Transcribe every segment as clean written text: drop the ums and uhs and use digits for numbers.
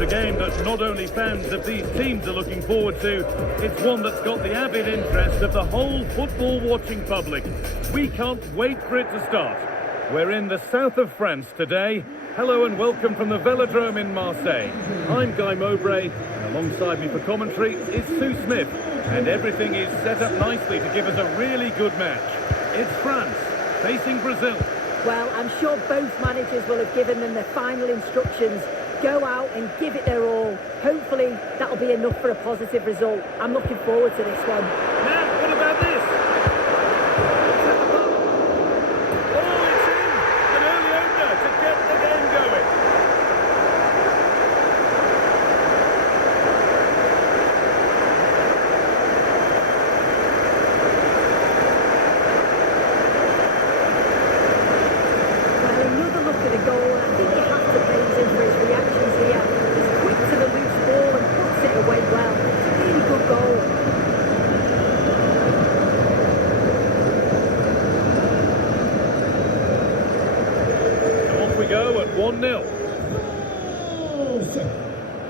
It's a game that not only fans of these teams are looking forward to, it's one that's got the avid interest of the whole football-watching public. We can't wait for it to start. We're in the south of France today. Hello and welcome from the Velodrome in Marseille. I'm Guy Mowbray, and alongside me for commentary is Sue Smith. And everything is set up nicely to give us a really good match. It's France facing Brazil. Well, I'm sure both managers will have given them their final instructions. Go out and give it their all. Hopefully, that'll be enough for a positive result. I'm looking forward to this one. Now, what about this? Oh, it's in! An early opener to get the game going. Well, another look at the goal. I think you have to praise him for his reactions here. He's quick to the loose ball and puts it away well. It's a really good goal. So off we go at 1-0.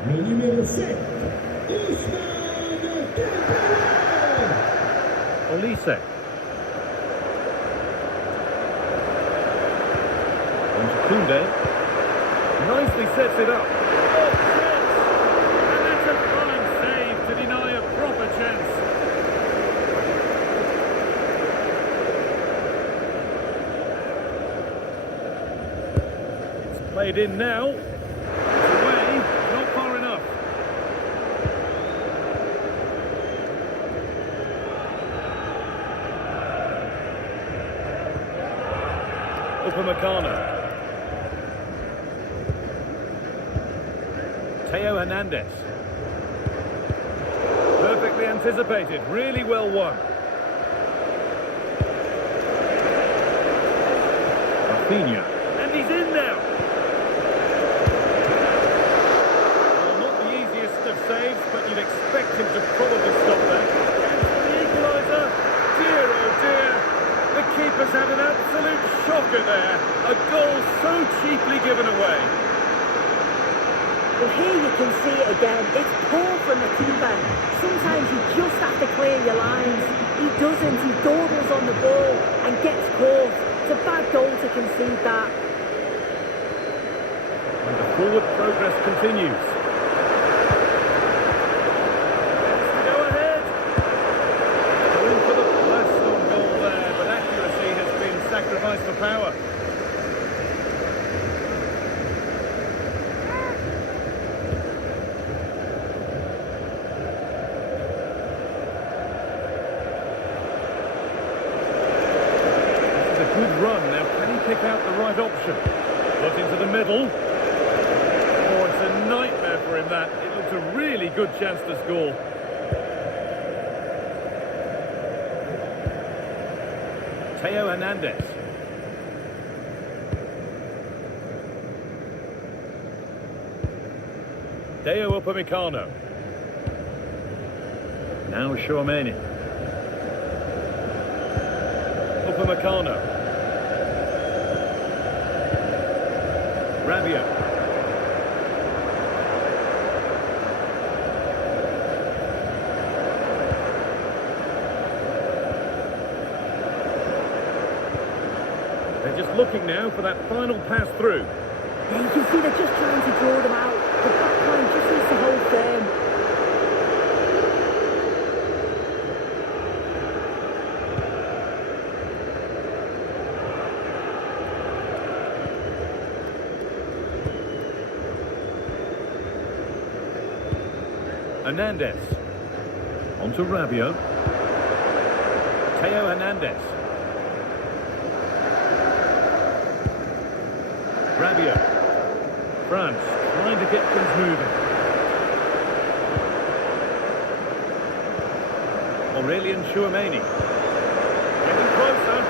Le numéro 7, Olise. On to Koundé. Nicely sets it up. Oh, chance! And that's a fine save to deny a proper chance. It's played in now. It's away, not far enough. Upamecano. Theo Hernandez. Perfectly anticipated, really well won. Rafinha. And he's in now. Well, not the easiest of saves, but you'd expect him to probably stop that. And for the equaliser. Dear, oh dear. The keeper's had an absolute shocker there. A goal so cheaply given away. Well, here you can see it again. It's poor from the keeper. Sometimes you just have to clear your lines. He doesn't. He dawdles on the ball and gets caught. It's a bad goal to concede that. And the forward progress continues. Go ahead. Going for the blast on goal there, but accuracy has been sacrificed for power. Good run. Now, can he pick out the right option? Got into the middle. Oh, it's a nightmare for him, that. It looks a really good chance to score. Theo Hernandez. Deo Upamecano. Now Chouameni. Upamecano. Rabiot. They're just looking now for that final pass through. Yeah, you can see they're just trying to draw them out. The back line just needs to hold firm. Hernandez. On to Rabiot. Theo Hernandez. Rabiot. France trying to get things moving. Aurelien Chouameni. Getting closer.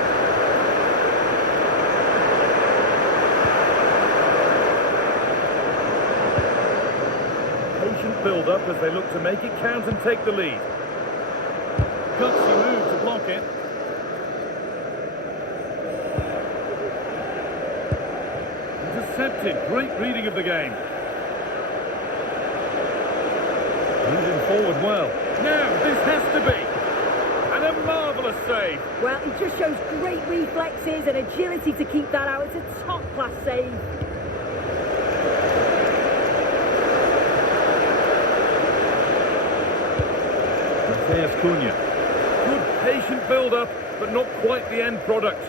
Patient build-up as they look to make it count and take the lead. Gutsy move to block it. Intercepted. Great reading of the game. Moving forward well. Now, this has to be. And a marvellous save. Well, he just shows great reflexes and agility to keep that out. It's a top-class save. Cunha. Good patient build-up, but not quite the end product.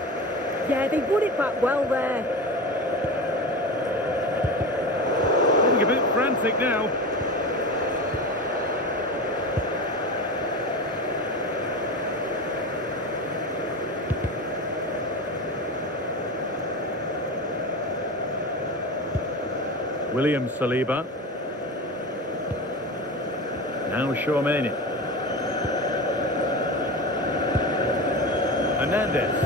Yeah, they won it back well there. Getting a bit frantic now. William Saliba. Now Chouameni. Hernandez.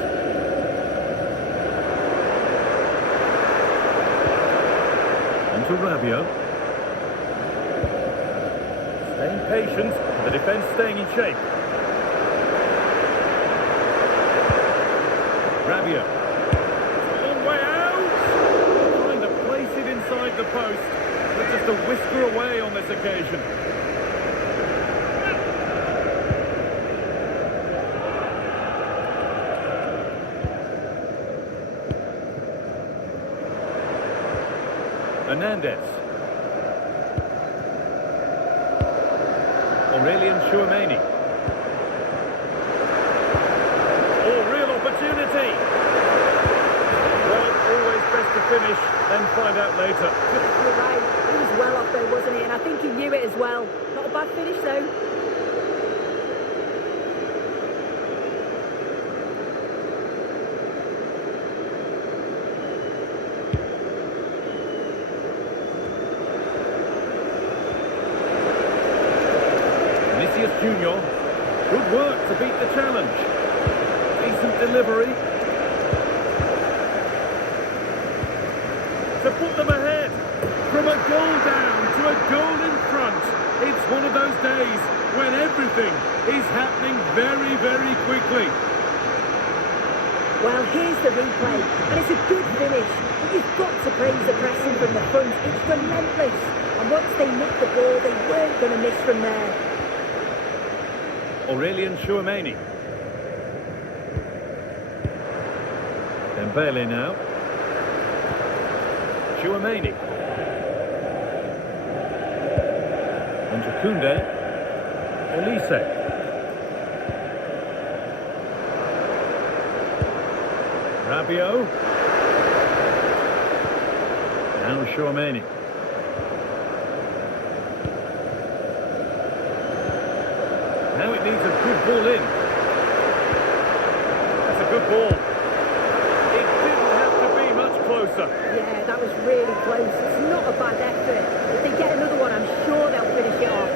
On to Rabiot. Staying patient, the defence staying in shape. Rabiot. Long way out! Trying to place it inside the post, but just a whisker away on this occasion. Hernandez. Aurelien Chouameni. Oh, real opportunity. Well, always best to finish, then find out later. You're right. He was well off though, wasn't he? And I think he knew it as well. Not a bad finish though. Junior, good work to beat the challenge. Decent delivery. To put them ahead. From a goal down to a goal in front. It's one of those days when everything is happening very, very quickly. Well, here's the replay, and it's a good finish. But you've got to praise the pressing from the front. It's relentless. And once they nicked the ball, they weren't going to miss from there. Aurelien Chouameni. Dembele now. Chouameni. On to Koundé. Olise. Rabiot. Now Chouameni. Now it needs a good ball in. That's a good ball. It didn't have to be much closer. Yeah, that was really close. It's not a bad effort. If they get another one, I'm sure they'll finish it off.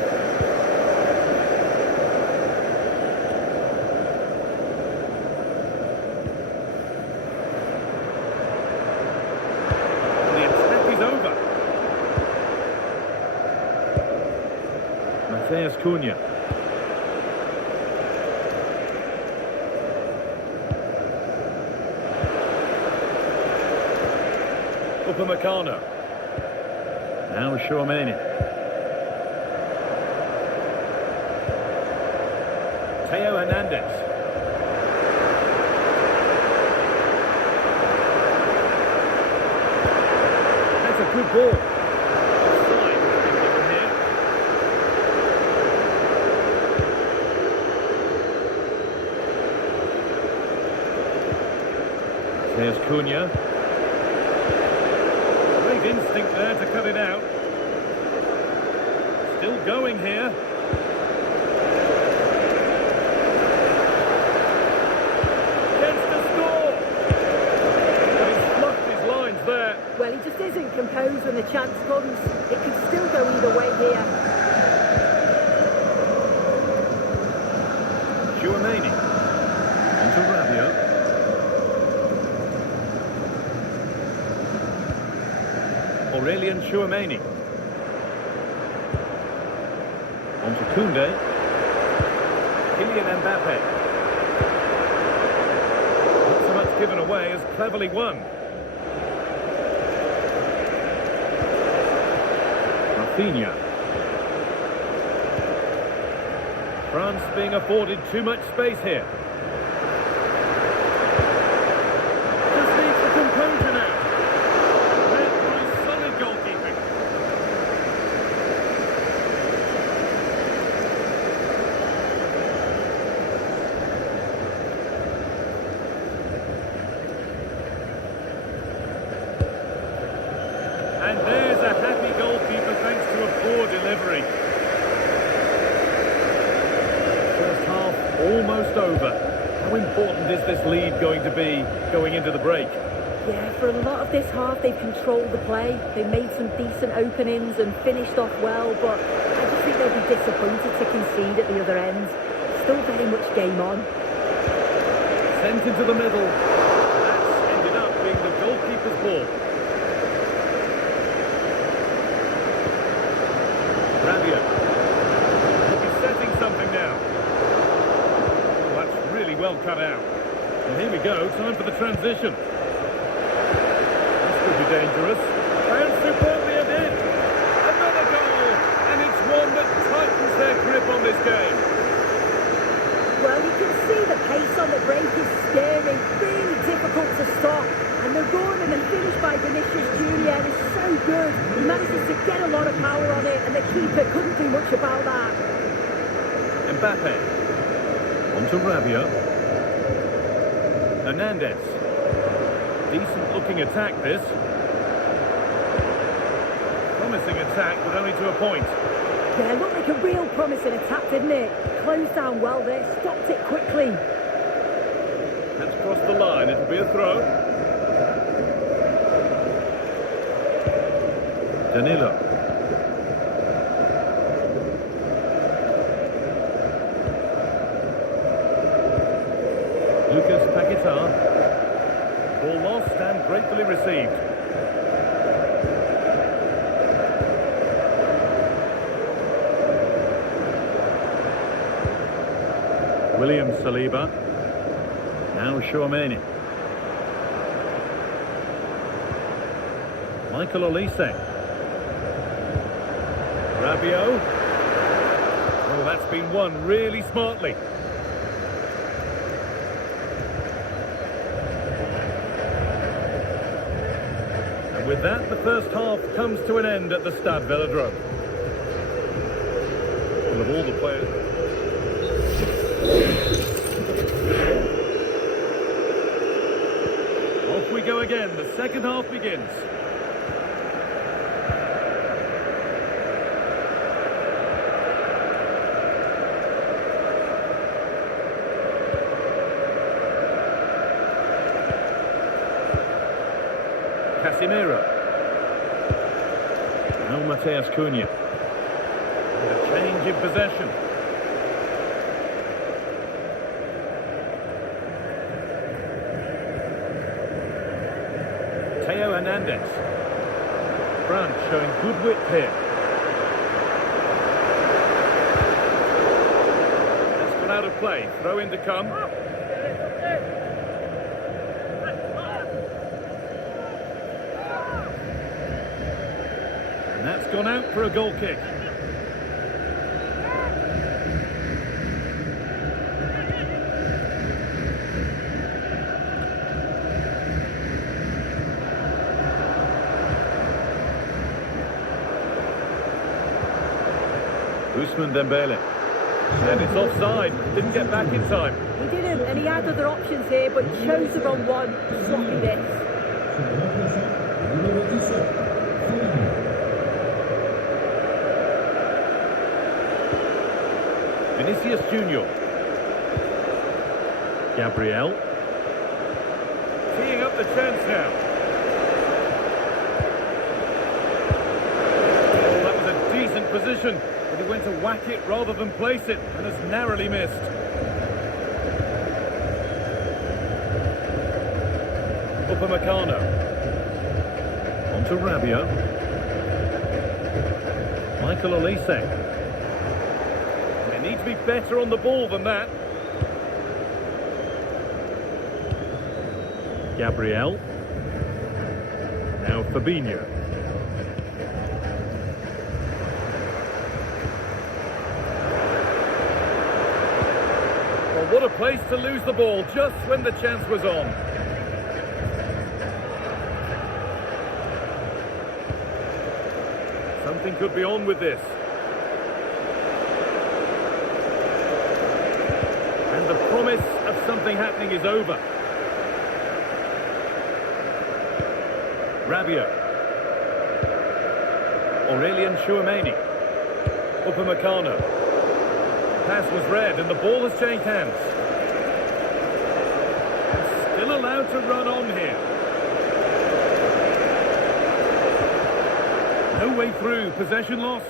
The attack is over. Matheus Cunha. Upamecano. Now Chouameni. Theo Hernandez. That's a good ball. Offside has been given here. There's Cunha. Instinct there to cut it out. Still going here. Gets the score! But he's fluffed his lines there. Well, he just isn't composed when the chance comes. It could still go either way here. Chouameni. On to Rabiot. Aurelien Chouameni. On to Koundé. Kylian Mbappe. Not so much given away as cleverly won. Rafinha. France being afforded too much space here. Just needs the composure now. Led by solid goalkeeping. And there's a happy goalkeeper thanks to a poor delivery. First half almost over. How important is this lead going to be going into the break? Yeah, for a lot of this half, they've controlled the play. They made some decent openings and finished off well, but I just think they'll be disappointed to concede at the other end. Still very much game on. Sent into the middle. That's ended up being the goalkeeper's ball. Rabiot. He'll be setting something now. Oh, that's really well cut out. And here we go, time for the transition. This could be dangerous. And superbly ahead. Another goal. And it's one that tightens their grip on this game. Well, you can see the pace on the break is scary, really difficult to stop. And the run and the finish by Vinicius Junior is so good. He manages to get a lot of power on it, and the keeper couldn't do much about that. Mbappe. On to Rabiot. Hernandez. Decent looking attack this. Promising attack, but only to a point. Yeah, looked like a real promising attack, didn't it? Closed down well there, stopped it quickly. That's crossed the line, it'll be a throw. Danilo. Lucas Paquetá. Ball lost and gratefully received. William Saliba. Now Chouameni. Michael Olise. Rabiot. Oh, that's been won really smartly. And with that, the first half comes to an end at the Stade Velodrome. Well, of all the players... Off we go again, the second half begins. Casemiro. Now Mateus Cunha. A change in possession. Theo Hernandez. France showing good width here. That's gone out of play. Throw in to come. And that's gone out for a goal kick. Ousmane Dembele. And it's offside. Didn't get back in time. He didn't, and he had other options here, but he chose the wrong one. Sloppy this. Vinicius Junior. Gabriel. Teeing up the chance now. Oh, that was a decent position, but he went to whack it rather than place it, and has narrowly missed. Upamecano. On to Rabiot. Michael Olise. They need to be better on the ball than that. Gabriel. Now Fabinho. what a place to lose the ball just when the chance was on. Something could be on with this. And the promise of something happening is over. Rabiot. Aurelian Chouameni. Upamecano. Pass was read and the ball has changed hands. And still allowed to run on here. No way through, possession lost.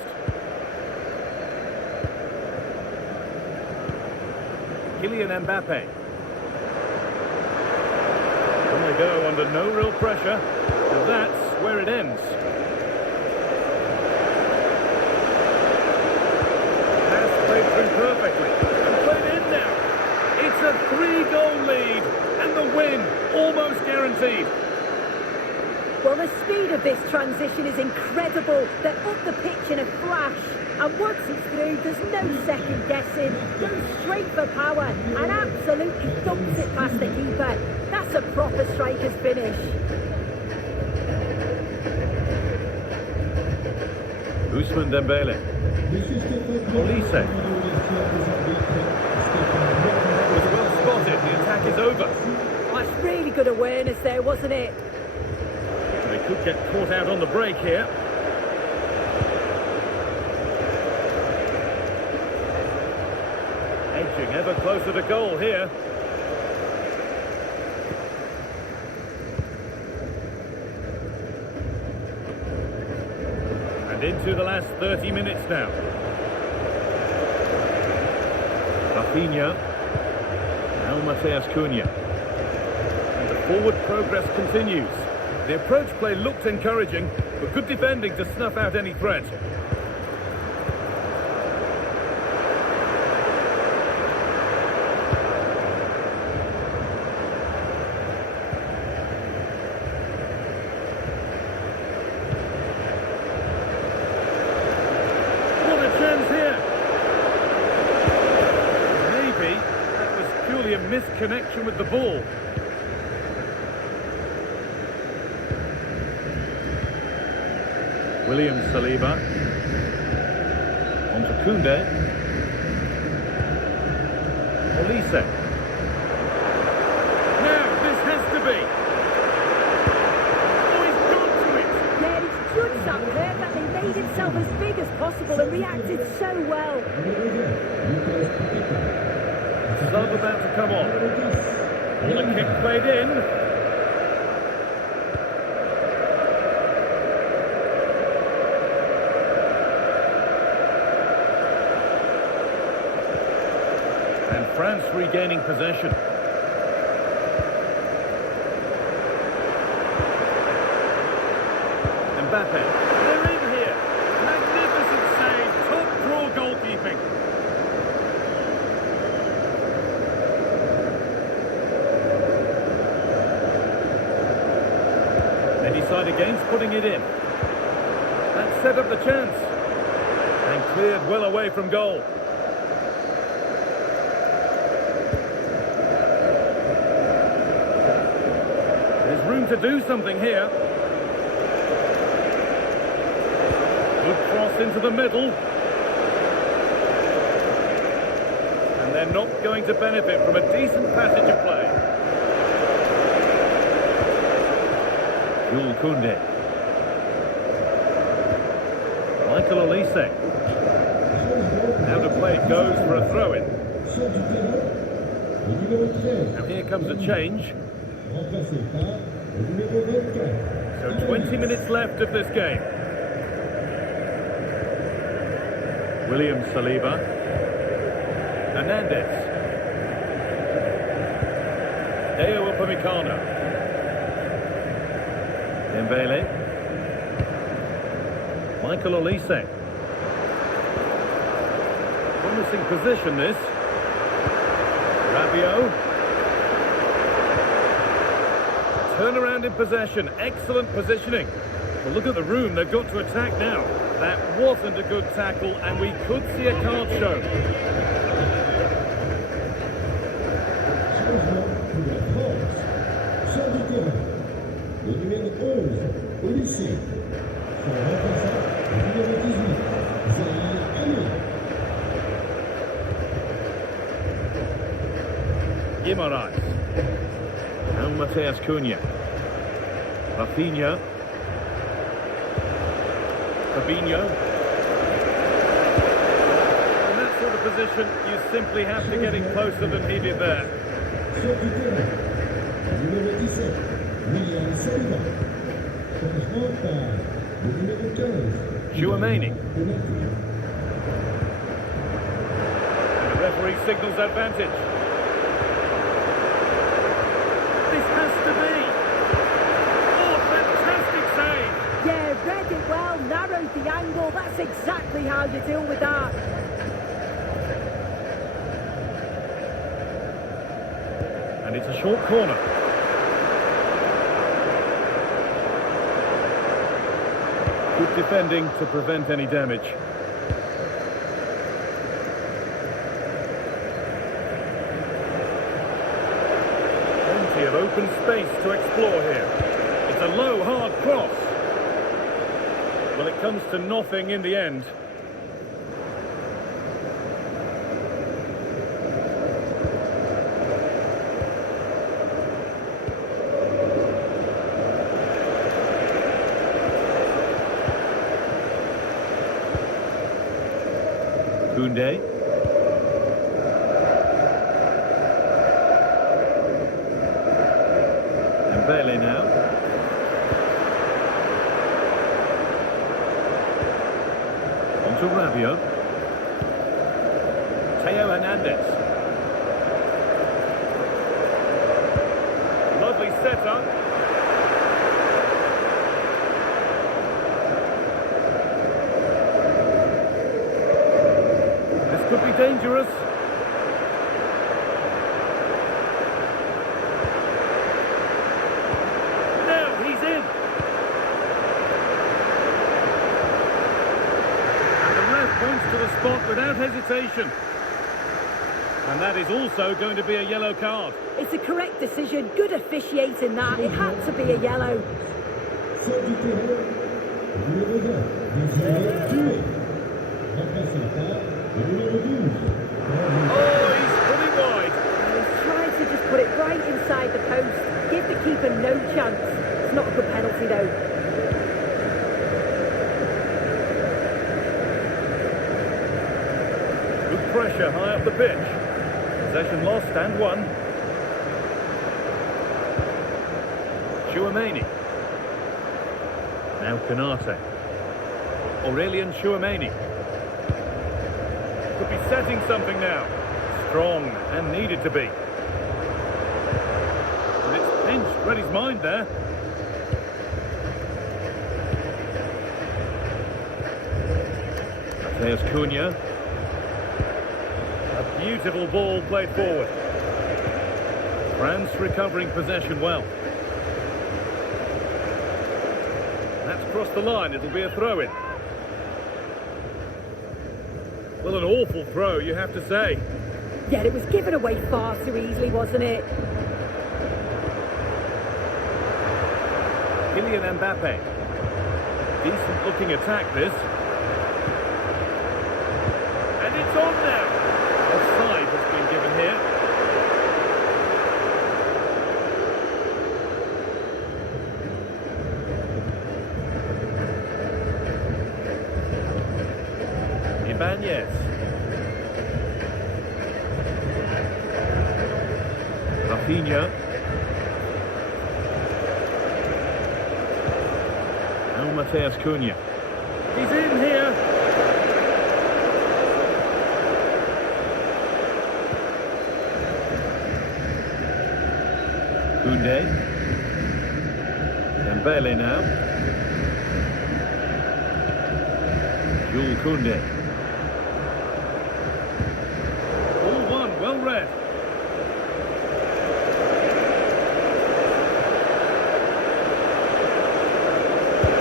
Kylian Mbappe. On they go under no real pressure, and that's where it ends. Pass played through perfectly, and played in now. It's a 3-goal lead, and the win almost guaranteed. Well, the speed of this transition is incredible. They're up the pitch in a flash. And once it's through, there's no second guessing. Goes straight for power and absolutely dumps it past the keeper. That's a proper striker's finish. Ousmane Dembele. Olise. Was well spotted. The attack is over. That's really good awareness there, wasn't it? They could get caught out on the break here. Edging ever closer to goal here. And into the last 30 minutes now. Rafinha. Now Mateus Cunha. And the forward progress continues. The approach play looked encouraging, but good defending to snuff out any threat. What a chance here! Maybe that was purely a misconnection with the ball. William Saliba. On to Koundé. Olise. Now, this has to be. Oh, he's gone to it. Yeah, he's judged that perfectly, made himself as big as possible and reacted so well. Sub about to come on. The kick played in. France regaining possession. Mbappe. They're in here. Magnificent save. Top draw goalkeeping. They decide against putting it in. That set up the chance. And cleared well away from goal. Room to do something here. Good cross into the middle. And they're not going to benefit from a decent passage of play. Jules Koundé. Michael Olise. Out of play goes for a throw-in. Now here comes a change. So 20 minutes left of this game. William Saliba. Hernandez. Deo Upamecano. Dembele. Michael Olise. Promising position this. Rabiot. Turnaround in possession, excellent positioning. Well, look at the room, they've got to attack now. That wasn't a good tackle, and we could see a card shown. Odyssey. Son remplaçant, le numéro 18, Zahir Emery. Guimaraes. Now Mateus Cunha. Rafinha. Fabinho. In that sort of position, you simply have to get it closer than he did there. Sur du terrain, numéro 17, William Saliba. Changement par le numéro 15. Chouameni. Penalty. And the referee signals advantage. This has to be. Oh, fantastic save! Yeah, read it well, narrowed the angle. That's exactly how you deal with that. And it's a short corner. Good defending to prevent any damage. Plenty of open space to explore here. It's a low, hard cross. Well, it comes to nothing in the end. Koundé. Dembele now. On to Rabiot. Theo Hernandez. Lovely setup. This could be dangerous. Now he's in. And the ref points to the spot without hesitation. And that is also going to be a yellow card. It's a correct decision. Good officiating that. It had to be a yellow. Sur du terrain, numéro 20, Désiré Doué. Remplacé par le numéro 12. Oh, he's put it wide. He's trying to just put it right inside the post. Give the keeper no chance. It's not a good penalty though. Good pressure high up the pitch. Possession lost and won. Chouameni. Now Konate. Aurelian Chouameni. Could be setting something now. Strong and needed to be. And it's pinched, read his mind there. Mateus Cunha. A beautiful ball played forward. France recovering possession well. That's crossed the line, it'll be a throw-in. Well, an awful throw, you have to say. Yeah, it was given away far too easily, wasn't it? Kylian Mbappe. Decent looking attack this. And it's on now. Offside has been given here. Ibanez. Rafinha. Now Mateus Cunha. He's in here. Koundé. Dembele now. Jules Koundé. All one, well read.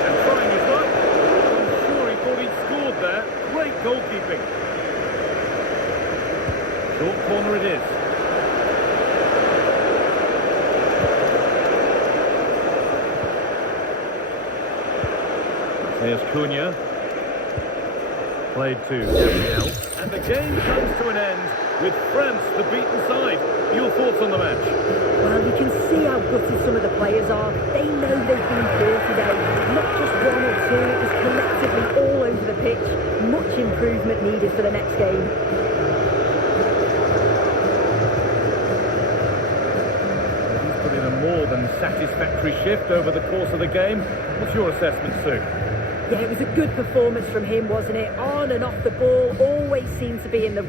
And trying his luck. I'm sure he thought he'd scored there. Great goalkeeping. Short corner it is. There's Cunha. Played to Gabriel. And the game comes to an end with France the beaten side. Your thoughts on the match? Well, you can see how gutted some of the players are. They know they've been poor today. Not just one or two, it was collectively all over the pitch. Much improvement needed for the next game. He's put in a more than satisfactory shift over the course of the game. What's your assessment, Sue? Yeah, it was a good performance from him, wasn't it? On and off the ball, always seemed to be in the right